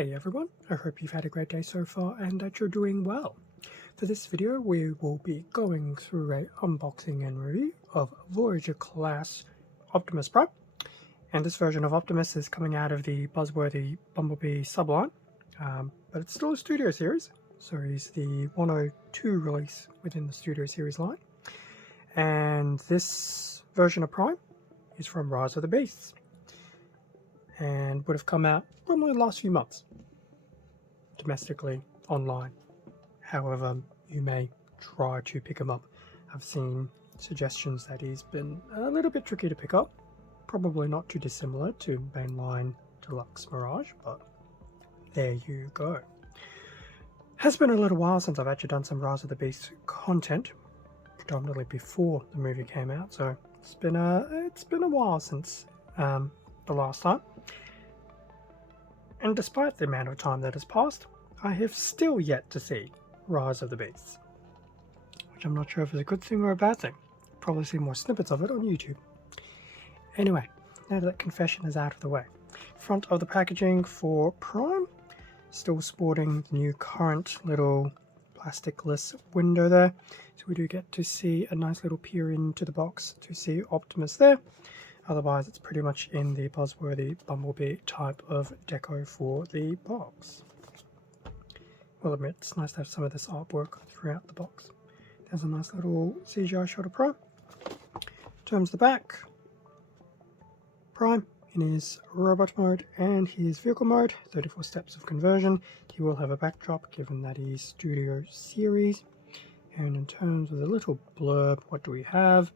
Hey everyone, I hope you've had a great day so far and that you're doing well. For this video we will be going through a unboxing and review of Voyager class Optimus Prime. And this version of Optimus is coming out of the Buzzworthy Bumblebee subline, but it's still a Studio Series, so he's the 102 release within the Studio Series line. And this version of Prime is from Rise of the Beasts and would have come out probably in the last few months, domestically, online, however you may try to pick him up. I've seen suggestions that he's been a little bit tricky to pick up, probably not too dissimilar to Mainline Deluxe Mirage, but there you go. Has been a little while since I've actually done some Rise of the Beast content, predominantly before the movie came out, so it's been a while since the last time. And despite the amount of time that has passed, I have still yet to see Rise of the Beasts, which I'm not sure if it's a good thing or a bad thing. Probably see more snippets of it on YouTube. Anyway, now that confession is out of the way, front of the packaging for Prime, still sporting the new current little plasticless window there, so we do get to see a nice little peer into the box to see Optimus there. Otherwise, it's pretty much in the Buzzworthy Bumblebee type of deco for the box. Will admit, it's nice to have some of this artwork throughout the box. There's a nice little CGI shot of Prime. In terms of the back, Prime in his robot mode and his vehicle mode, 34 steps of conversion. He will have a backdrop given that he's Studio Series. And in terms of the little blurb, what do we have?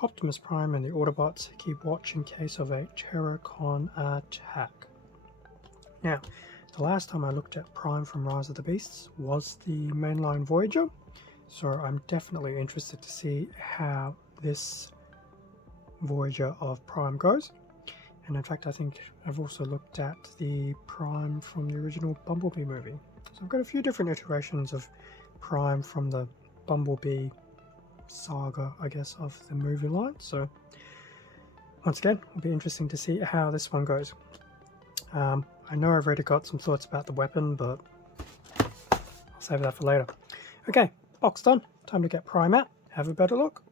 Optimus Prime and the Autobots keep watch in case of a Terrorcon attack. Now, the last time I looked at Prime from Rise of the Beasts was the mainline Voyager, so I'm definitely interested to see how this Voyager of Prime goes. And in fact, I think I've also looked at the Prime from the original Bumblebee movie. So I've got a few different iterations of Prime from the Bumblebee saga, I guess, of the movie line. So once again, it'll be interesting to see how this one goes. I know I've already got some thoughts about the weapon, but I'll save that for later. Okay, box done. Time to get Prime out. Have a better look.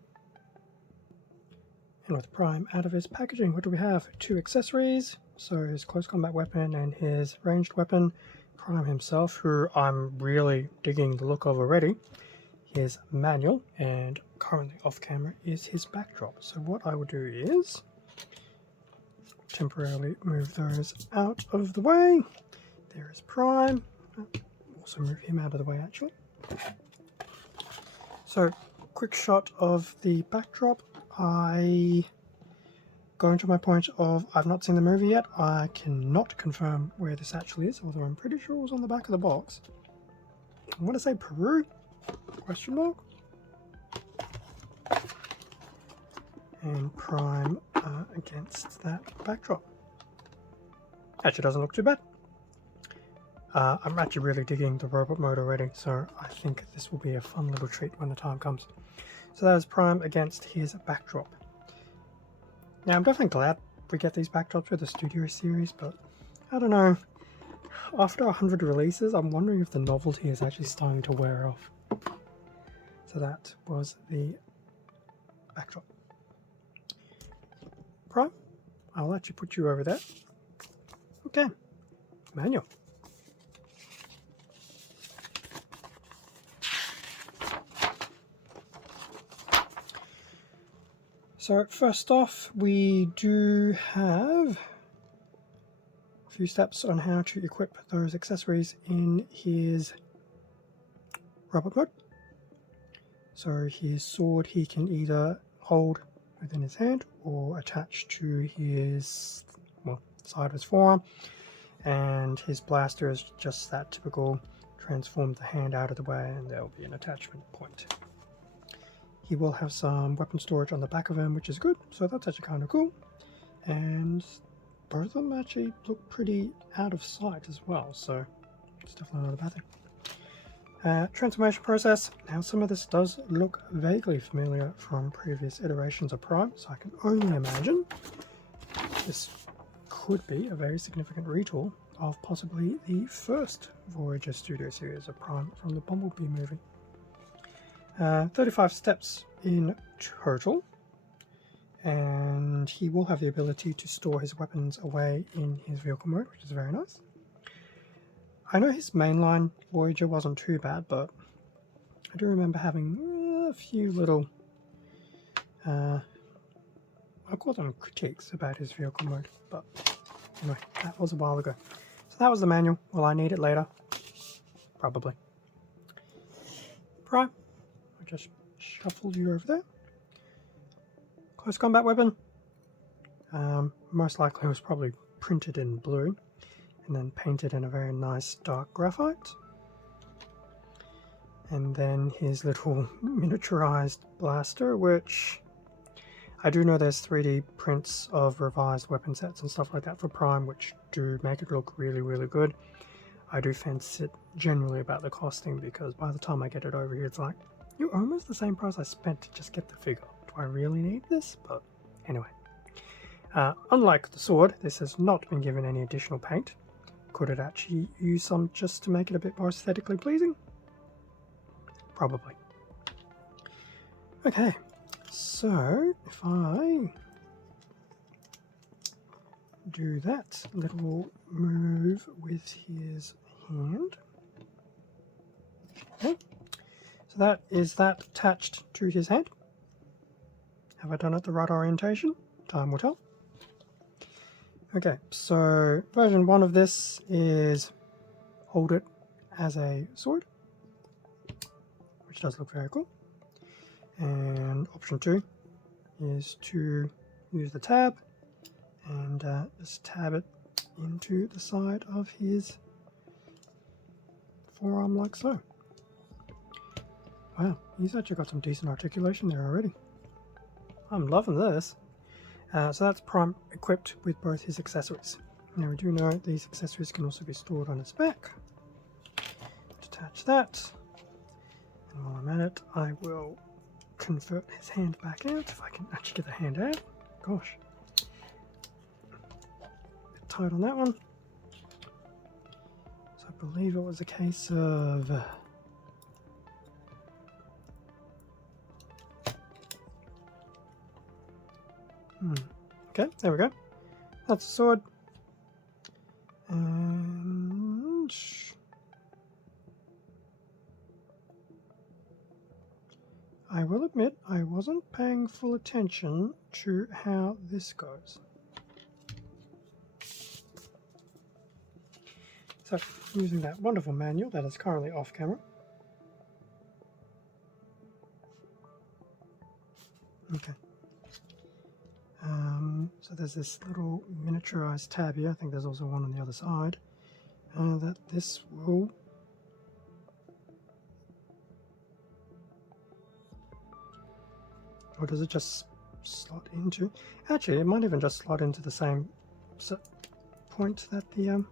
And with Prime out of his packaging, what do we have? Two accessories. So his close combat weapon and his ranged weapon. Prime himself, who I'm really digging the look of already. His manual, and currently off camera is his backdrop. So what I will do is temporarily move those out of the way. There is Prime. Also move him out of the way actually. So quick shot of the backdrop. Going to my point of I've not seen the movie yet. I cannot confirm where this actually is, although I'm pretty sure it was on the back of the box. I want to say Peru? Question mark? And Prime against that backdrop. Actually doesn't look too bad. I'm actually really digging the robot mode already, so I think this will be a fun little treat when the time comes. So that is Prime against his backdrop. Now I'm definitely glad we get these backdrops with the Studio Series, but I don't know. After 100 releases, I'm wondering if the novelty is actually starting to wear off. So that was the backdrop. Prime, I'll actually put you over there. Okay, manual. So first off, we do have a few steps on how to equip those accessories in his robot mode. So his sword he can either hold within his hand or attach to his side of his forearm, and his blaster is just that typical transform the hand out of the way and there'll be an attachment point. He will have some weapon storage on the back of him, which is good, so that's actually kind of cool. And both of them actually look pretty out of sight as well, so it's definitely not a bad thing. Transformation process. Now some of this does look vaguely familiar from previous iterations of Prime, so I can only imagine this could be a very significant retool of possibly the first Voyager Studio Series of Prime from the Bumblebee movie. 35 steps in total, and he will have the ability to store his weapons away in his vehicle mode, which is very nice. I know his mainline Voyager wasn't too bad, but I do remember having a few little, I call them critiques about his vehicle mode, but anyway, that was a while ago. So that was the manual. Will I need it later? Probably. Prime, I just shuffled you over there. Close combat weapon. Most likely it was probably printed in blue and then painted in a very nice dark graphite. And then his little miniaturized blaster, which I do know there's 3D prints of revised weapon sets and stuff like that for Prime, which do make it look really, really good. I do fence it generally about the costing, because by the time I get it over here, it's like, you're almost the same price I spent to just get the figure. Do I really need this? But anyway. Unlike the sword, this has not been given any additional paint. Could it actually use some just to make it a bit more aesthetically pleasing? Probably. Okay, so if I do that little move with his hand. Okay, so that is that attached to his hand. Have I done it the right orientation? Time will tell. Okay, so version 1 of this is hold it as a sword, which does look very cool. And option 2 is to use the tab and just tab it into the side of his forearm like so. Wow, he's actually got some decent articulation there already. I'm loving this. So that's Prime equipped with both his accessories. Now we do know these accessories can also be stored on his back. Detach that. And while I'm at it, I will convert his hand back out, if I can actually get the hand out. Gosh. Bit tight on that one. So I believe it was a case of... Okay, there we go. That's a sword. And... I will admit I wasn't paying full attention to how this goes. So, using that wonderful manual that is currently off camera. Okay. So there's this little miniaturized tab here. I think there's also one on the other side. That this will... Or does it just slot into? Actually, it might even just slot into the same point that the...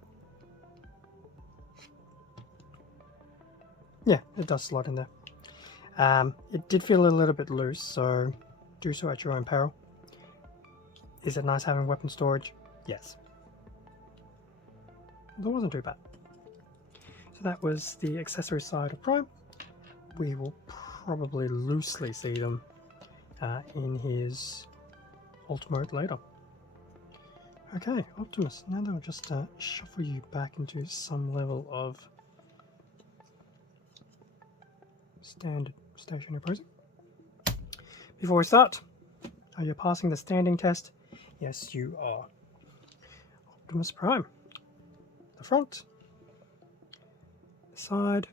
Yeah, it does slot in there. It did feel a little bit loose, so do so at your own peril. Is it nice having weapon storage? Yes. That wasn't too bad. So that was the accessory side of Prime. We will probably loosely see them in his alt mode later. Okay, Optimus. Now they'll just shuffle you back into some level of standard stationary posing. Before we start, are you passing the standing test? Yes, you are. Optimus Prime. The front, the side,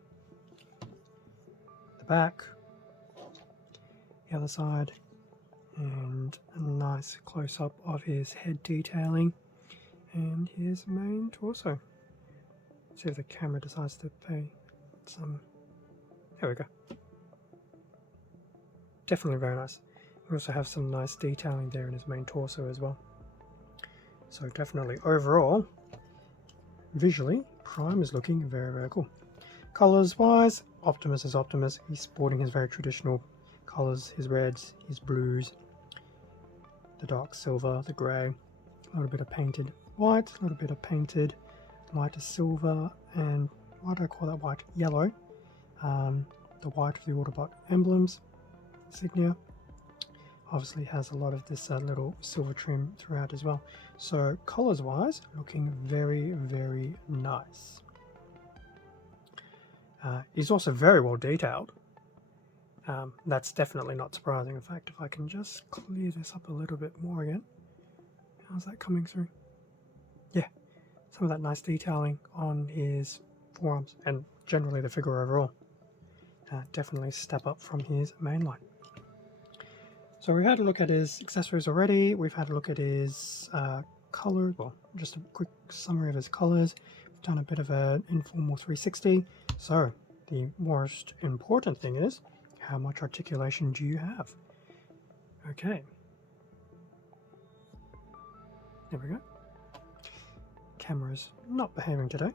the back, the other side, and a nice close-up of his head detailing and his main torso. Let's see if the camera decides to pay some... There we go. Definitely very nice. We also have some nice detailing there in his main torso as well. So definitely overall, visually, Prime is looking very, very cool. Colors wise, Optimus is Optimus. He's sporting his very traditional colors, his reds, his blues, the dark silver, the grey, a little bit of painted white, a little bit of painted white is silver, and why do I call that white? Yellow. The white of the Autobot emblems, insignia, obviously has a lot of this little silver trim throughout as well. So colors wise, looking very, very nice. He's also very well detailed. That's definitely not surprising. In fact, if I can just clear this up a little bit more again. How's that coming through? Yeah, some of that nice detailing on his forearms and generally the figure overall. Definitely a step up from his mainline. So we had a look at his accessories already. We've had a look at his colors. Well, just a quick summary of his colors. We've done a bit of an informal 360. So the most important thing is, how much articulation do you have? Okay. There we go. Camera's not behaving today.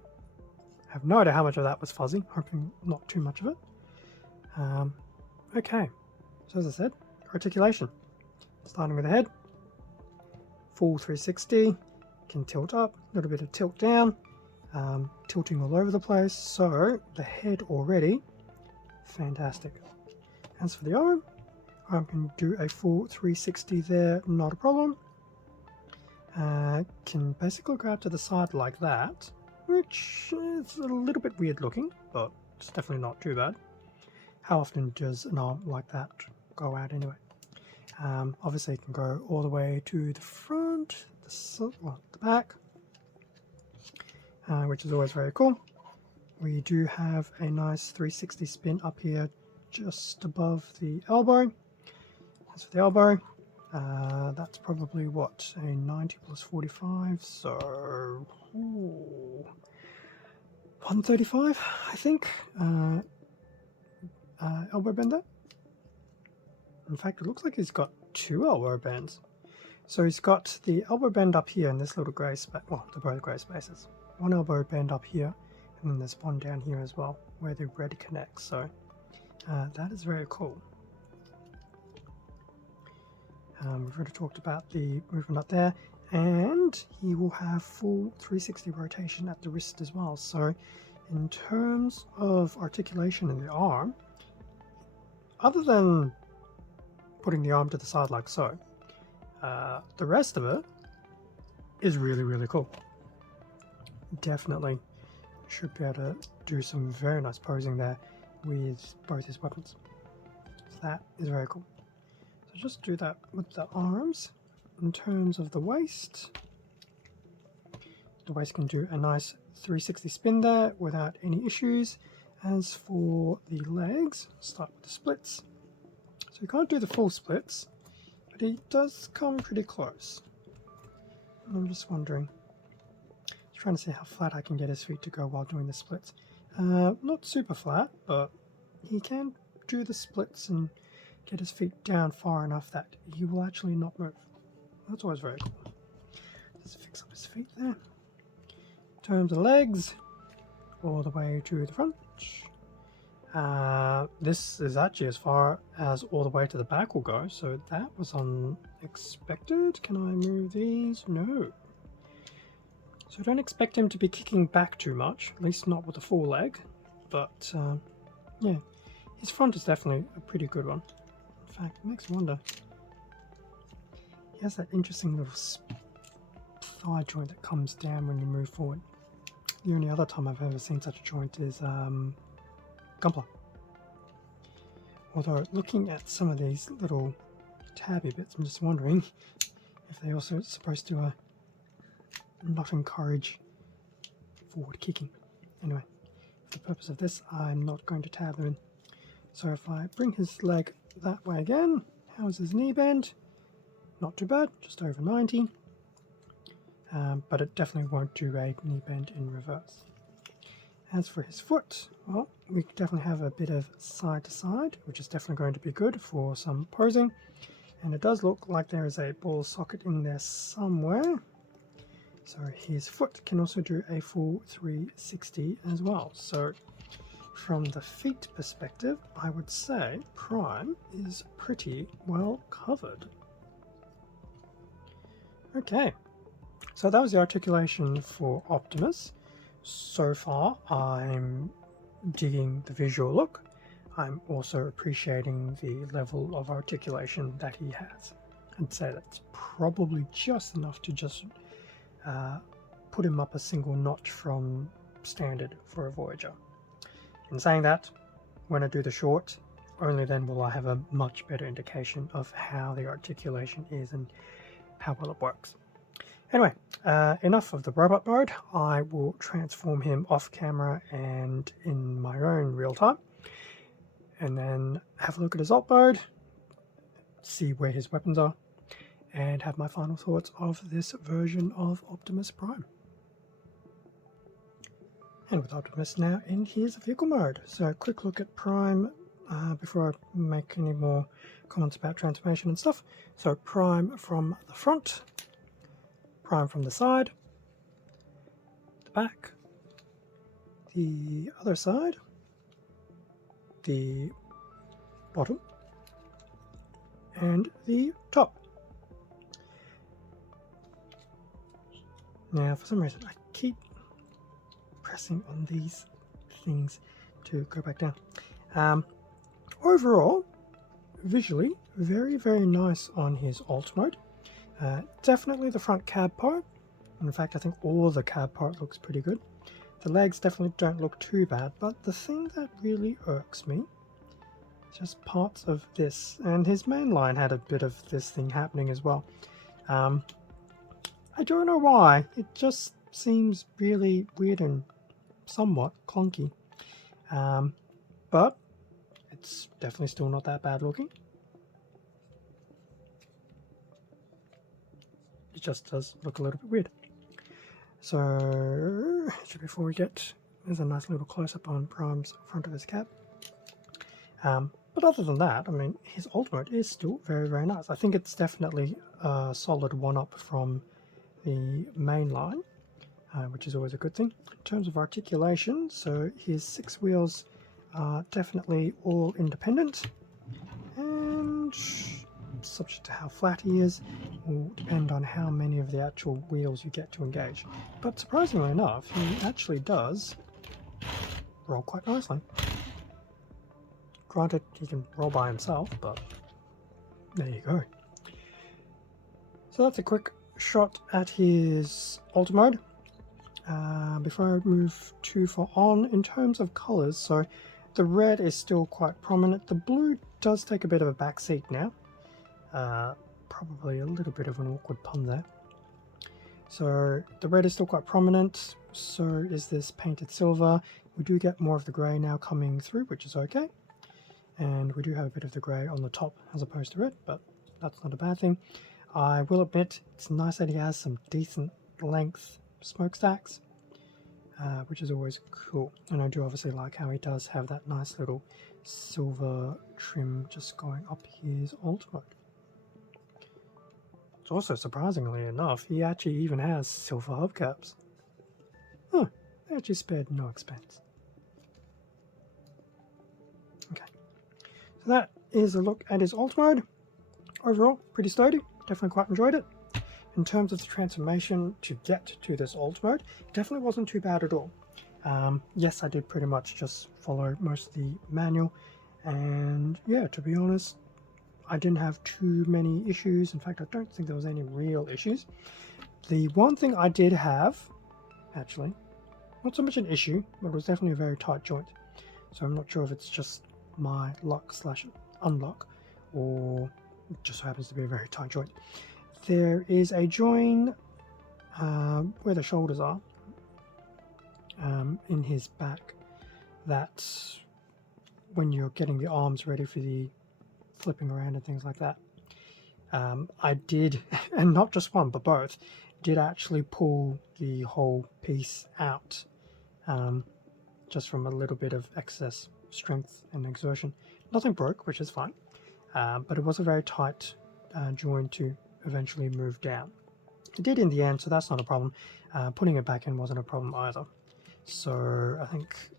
I have no idea how much of that was fuzzy. Hoping not too much of it. Okay. So as I said, articulation. Starting with the head. Full 360. Can tilt up. A little bit of tilt down. Tilting all over the place. So the head already, fantastic. As for the arm can do a full 360 there, not a problem. Can basically go out to the side like that, which is a little bit weird looking, but it's definitely not too bad. How often does an arm like that go out anyway? Obviously it can go all the way to the front, the back, which is always very cool. We do have a nice 360 spin up here just above the elbow. As for the elbow, that's probably what, a 90 plus 45, so 135 I think, elbow bender. In fact, it looks like he's got two elbow bends. So he's got the elbow bend up here in this little grey space, well, they're both grey spaces. One elbow bend up here, and then there's one down here as well, where the red connects, so that is very cool. We've already talked about the movement up there, and he will have full 360 rotation at the wrist as well. So in terms of articulation in the arm, other than putting the arm to the side like so, the rest of it is really, really cool. Definitely should be able to do some very nice posing there with both his weapons. So that is very cool. So just do that with the arms. In terms of the waist can do a nice 360 spin there without any issues. As for the legs, start with the splits. So you can't do the full splits, but he does come pretty close. And I'm just wondering, trying to see how flat I can get his feet to go while doing the splits. Not super flat, but he can do the splits and get his feet down far enough that he will actually not move. That's always very cool. Let's fix up his feet there. In terms of legs, all the way to the front. This is actually as far as all the way to the back will go, so that was unexpected. Can I move these? No. So I don't expect him to be kicking back too much, at least not with a full leg, but yeah, his front is definitely a pretty good one. In fact, it makes me wonder, he has that interesting little thigh joint that comes down when you move forward. The only other time I've ever seen such a joint is Gunpla. Although looking at some of these little tabby bits, I'm just wondering if they're also supposed to not encourage forward kicking. Anyway, for the purpose of this, I'm not going to tab them in. So if I bring his leg that way again, how's his knee bend? Not too bad, just over 90. But it definitely won't do a knee bend in reverse. As for his foot, well, we definitely have a bit of side to side, which is definitely going to be good for some posing. And it does look like there is a ball socket in there somewhere. So his foot can also do a full 360 as well. So from the feet perspective, I would say Prime is pretty well covered. Okay, so that was the articulation for Optimus. so far I'm digging the visual look. I'm also appreciating the level of articulation that he has. I'd say that's probably just enough to just put him up a single notch from standard for a Voyager. In saying that, when I do the short, only then will I have a much better indication of how the articulation is and how well it works. Anyway, enough of the robot mode. I will transform him off camera and in my own real time, and then have a look at his alt mode, see where his weapons are, and have my final thoughts of this version of Optimus Prime. And with Optimus now in his vehicle mode. So a quick look at Prime before I make any more comments about transformation and stuff. So Prime from the front, Prime from the side, the back, the other side, the bottom, and the top. Now, for some reason, I keep pressing on these things to go back down. Overall, visually, very, very nice on his alt mode. Definitely the front cab part. In fact, I think all the cab part looks pretty good. The legs definitely don't look too bad, but the thing that really irks me is just parts of this. And his main line had a bit of this thing happening as well. I don't know why. It just seems really weird and somewhat clunky. But it's definitely still not that bad looking. It just does look a little bit weird. So, before we get, there's a nice little close-up on Prime's front of his cab. But other than that, I mean, his alt mode is still very, very nice. I think it's definitely a solid one-up from the main line, which is always a good thing. In terms of articulation, so his 6 wheels are definitely all independent, and subject to how flat he is, will depend on how many of the actual wheels you get to engage. But surprisingly enough, he actually does roll quite nicely. Granted, he can roll by himself, but there you go. So that's a quick shot at his alt mode. Before I move too far on, in terms of colors, so the red is still quite prominent. The blue does take a bit of a backseat now. Probably a little bit of an awkward pun there. So the red is still quite prominent, so is this painted silver. We do get more of the grey now coming through, which is okay. And we do have a bit of the grey on the top as opposed to red, but that's not a bad thing. I will admit, it's nice that he has some decent length smokestacks, which is always cool. And I do obviously like how he does have that nice little silver trim just going up his alt mode. It's also, surprisingly enough, he actually even has silver hubcaps. Huh, they actually spared no expense. Okay, so that is a look at his alt mode. Overall, pretty sturdy, definitely quite enjoyed it. In terms of the transformation to get to this alt mode, it definitely wasn't too bad at all. Yes, I did pretty much just follow most of the manual, and yeah, to be honest, I didn't have too many issues. In fact, I don't think there was any real issues. The one thing I did have, actually, not so much an issue, but it was definitely a very tight joint. So I'm not sure if it's just my lock / unlock, or it just happens to be a very tight joint. There is a join where the shoulders are in his back, that when you're getting the arms ready for the flipping around and things like that, I did, and not just one but both, did actually pull the whole piece out, just from a little bit of excess strength and exertion. Nothing broke, which is fine, but it was a very tight joint to eventually move down. It did in the end, so that's not a problem. Putting it back in wasn't a problem either. So I think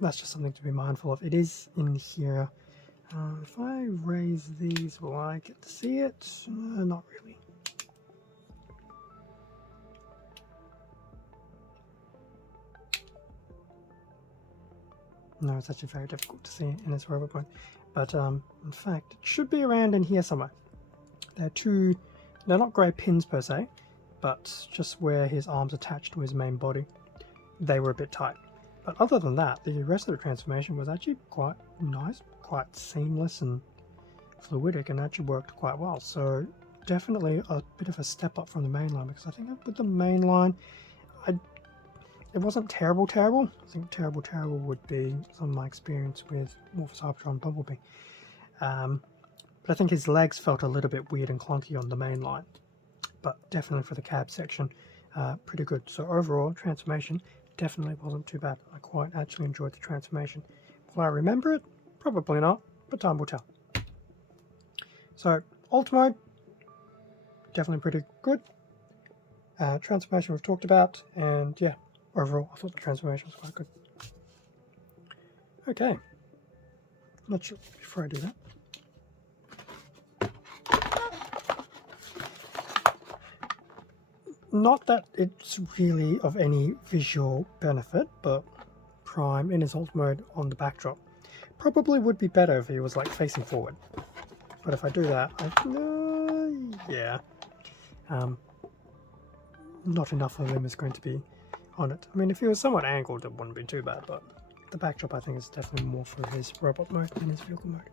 that's just something to be mindful of. It is in here. If I raise these, will I get to see it? Not really. No, it's actually very difficult to see in its robot mode. But in fact, it should be around in here somewhere. They're not grey pins per se, but just where his arms attached to his main body, they were a bit tight. But other than that, the rest of the transformation was actually quite nice, quite seamless and fluidic, and actually worked quite well. So definitely a bit of a step up from the main line, because I think with the main line, it wasn't terrible. I think terrible would be some of my experience with Morphous Cybertron Bumblebee. But I think his legs felt a little bit weird and clunky on the main line. But definitely for the cab section, pretty good. So overall, transformation definitely wasn't too bad. I quite actually enjoyed the transformation. Will I remember it? Probably not, but time will tell. So, alt mode, definitely pretty good. Transformation we've talked about, and yeah, overall I thought the transformation was quite good. Okay, not sure before I do that. Not that it's really of any visual benefit, but Prime in his alt mode on the backdrop probably would be better if he was like facing forward. But if I do that, yeah, not enough of him is going to be on it. I mean, if he was somewhat angled, it wouldn't be too bad, but the backdrop I think is definitely more for his robot mode than his vehicle mode.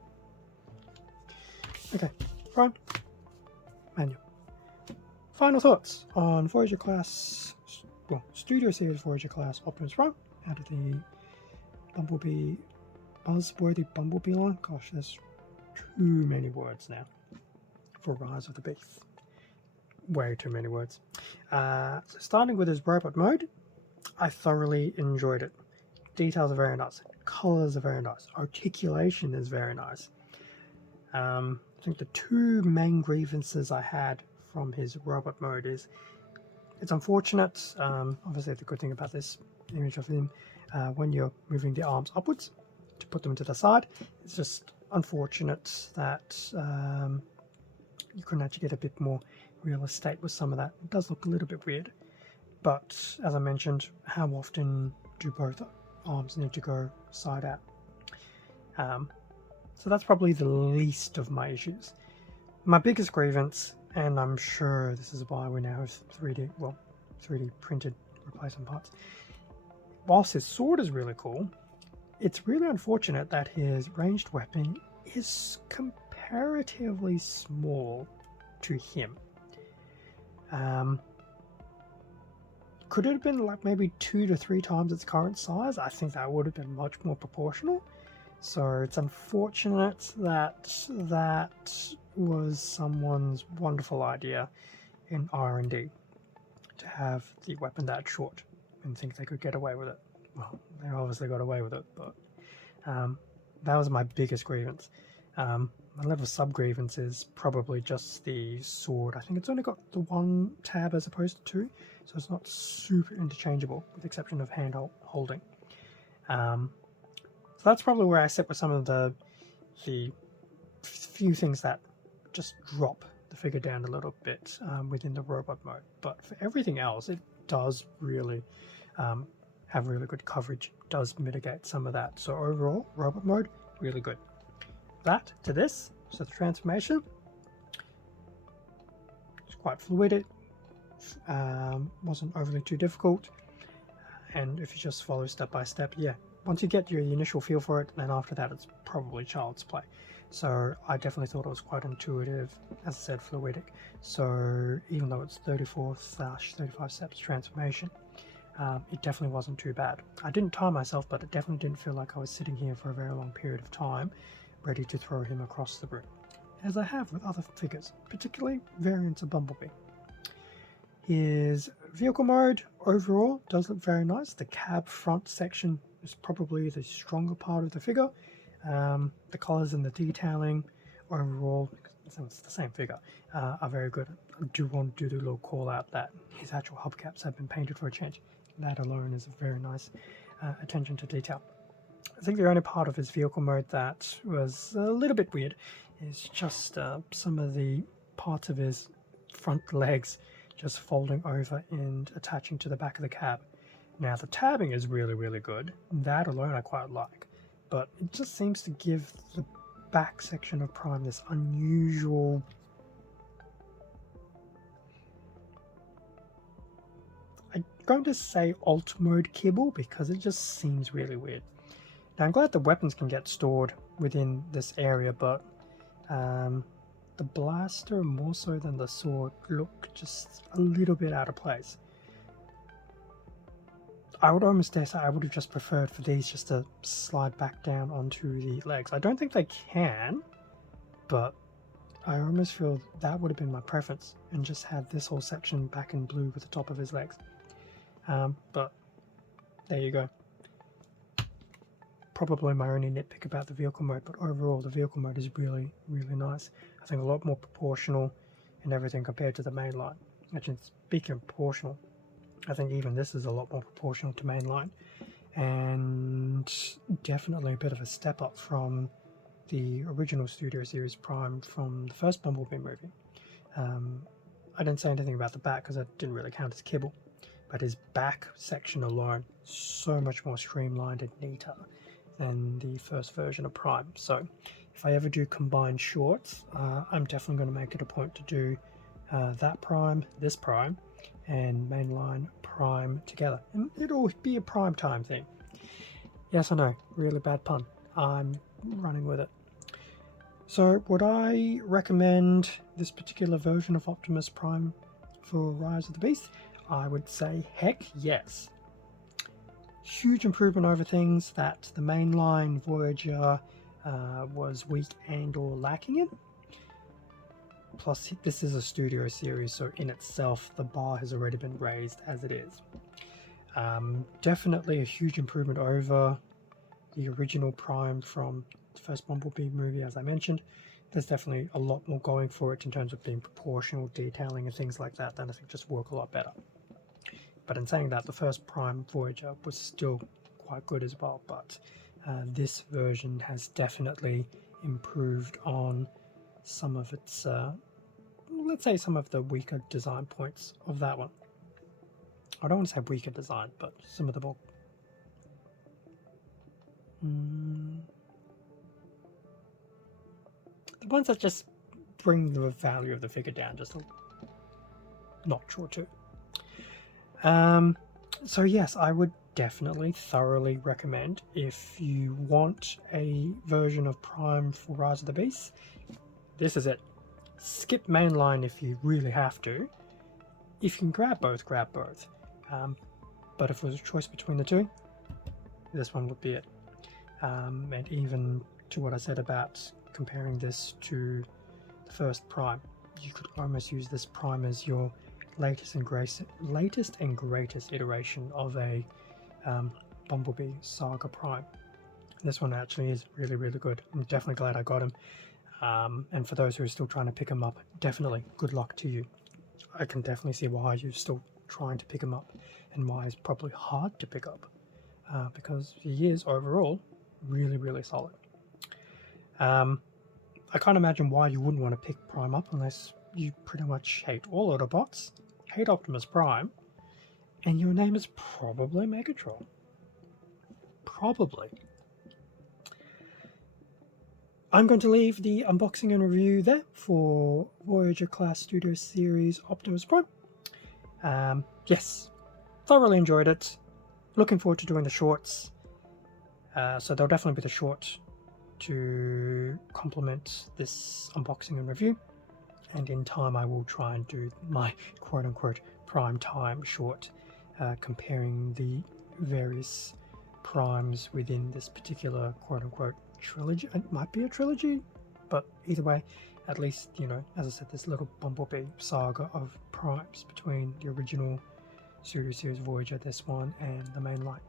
Okay, Prime, manual. Final thoughts on Voyager class, well, Studio Series Voyager class Optimus Prime out of the Bumblebee, Buzzworthy Bumblebee line. Gosh, there's too many words now for Rise of the Beast. Way too many words. So starting with his robot mode, I thoroughly enjoyed it. Details are very nice. Colors are very nice. Articulation is very nice. I think the two main grievances I had from his robot mode is it's unfortunate, obviously the good thing about this image of him, when you're moving the arms upwards to put them to the side, it's just unfortunate that you couldn't actually get a bit more real estate with some of that. It does look a little bit weird, but as I mentioned, how often do both arms need to go side out? So that's probably the least of my issues. My biggest grievance, and I'm sure this is why we now have 3D printed replacement parts. Whilst his sword is really cool, it's really unfortunate that his ranged weapon is comparatively small to him. Could it have been like maybe 2 to 3 times its current size? I think that would have been much more proportional. So it's unfortunate that that was someone's wonderful idea in R&D to have the weapon that short and think they could get away with it. Well, they obviously got away with it, but that was my biggest grievance. My level of sub-grievance is probably just the sword. I think it's only got the 1 tab as opposed to 2, so it's not super interchangeable, with the exception of hand holding. So that's probably where I sit with some of the few things that just drop the figure down a little bit within the robot mode. But for everything else, it does really have really good coverage, does mitigate some of that. So overall, robot mode, really good. That to this, so the transformation, it's quite fluid, wasn't overly too difficult, and if you just follow step by step, yeah, once you get your initial feel for it, then after that it's probably child's play. So I definitely thought it was quite intuitive, as I said, fluidic. So even though it's 34/35 steps transformation, it definitely wasn't too bad. I didn't time myself, but it definitely didn't feel like I was sitting here for a very long period of time, ready to throw him across the room, as I have with other figures, particularly variants of Bumblebee. His vehicle mode overall does look very nice. The cab front section is probably the stronger part of the figure. The colors and the detailing overall, so it's the same figure, are very good. I do want to do the little call out that his actual hubcaps have been painted for a change. That alone is a very nice attention to detail. I think the only part of his vehicle mode that was a little bit weird is just some of the parts of his front legs just folding over and attaching to the back of the cab. Now the tabbing is really, really good. That alone I quite like. but it just seems to give the back section of Prime this unusual, I'm going to say alt mode kibble because it just seems really weird. Now I'm glad the weapons can get stored within this area, but the blaster more so than the sword look just a little bit out of place. I would almost dare say I would have just preferred for these just to slide back down onto the legs. I don't think they can, but I almost feel that would have been my preference, and just have this whole section back in blue with the top of his legs. But there you go. Probably my only nitpick about the vehicle mode, but overall the vehicle mode is really, really nice. I think a lot more proportional and everything compared to the mainline. Actually, speaking of proportional, I think even this is a lot more proportional to mainline, and definitely a bit of a step up from the original Studio Series Prime from the first Bumblebee movie. I didn't say anything about the back because that didn't really count as kibble, but his back section alone, so much more streamlined and neater than the first version of Prime. So if I ever do combined shorts, I'm definitely going to make it a point to do that Prime, this Prime, and mainline Prime together, and it'll be a prime time thing. Yes, I know, really bad pun. I'm running with it. So would I recommend this particular version of Optimus Prime for Rise of the Beast? I would say heck yes. Huge improvement over things that the mainline Voyager was weak and or lacking in. Plus, this is a studio series, so in itself the bar has already been raised as it is. Definitely a huge improvement over the original Prime from the first Bumblebee movie, as I mentioned. There's definitely a lot more going for it in terms of being proportional, detailing and things like that I think just work a lot better. But in saying that, the first Prime Voyager was still quite good as well, but this version has definitely improved on some of its, let's say some of the weaker design points of that one. I don't want to say weaker design, but some of the more... the ones that just bring the value of the figure down just a notch or two. So yes, I would definitely thoroughly recommend, if you want a version of Prime for Rise of the Beast, this is it. Skip mainline if you really have to. If you can grab both, grab both. But if it was a choice between the two, this one would be it. And even to what I said about comparing this to the first Prime, you could almost use this Prime as your latest and greatest iteration of a Bumblebee Saga Prime. This one actually is really, really good. I'm definitely glad I got him. And for those who are still trying to pick him up, definitely good luck to you. I can definitely see why you're still trying to pick him up, and why it's probably hard to pick up, because he is overall really, really solid. I can't imagine why you wouldn't want to pick Prime up unless you pretty much hate all Autobots, hate Optimus Prime, and your name is probably Megatron. Probably. I'm going to leave the unboxing and review there for Voyager Class Studio Series Optimus Prime. Yes, thoroughly enjoyed it. Looking forward to doing the shorts. So there'll definitely be the short to complement this unboxing and review. And in time I will try and do my quote-unquote prime time short, comparing the various primes within this particular quote-unquote trilogy. It might be a trilogy, but either way, at least, you know, as I said, this little Bumblebee saga of primes between the original Studio Series Voyager, this one, and the main line.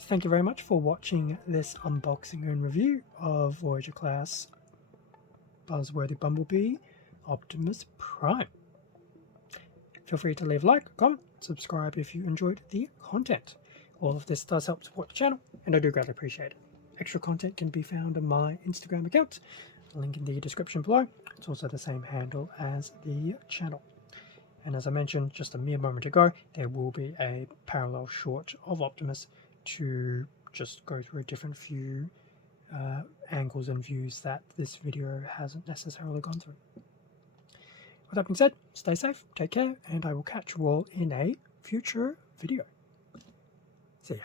Thank you very much for watching this unboxing and review of Voyager Class Buzzworthy Bumblebee Optimus Prime. Feel free to leave a like, comment, subscribe if you enjoyed the content. All of this does help support the channel, and I do greatly appreciate it. Extra content can be found on my Instagram account, link in the description below. It's also the same handle as the channel. And as I mentioned just a mere moment ago, there will be a parallel short of Optimus to just go through a different few angles and views that this video hasn't necessarily gone through. With that being said, stay safe, take care, and I will catch you all in a future video. See ya.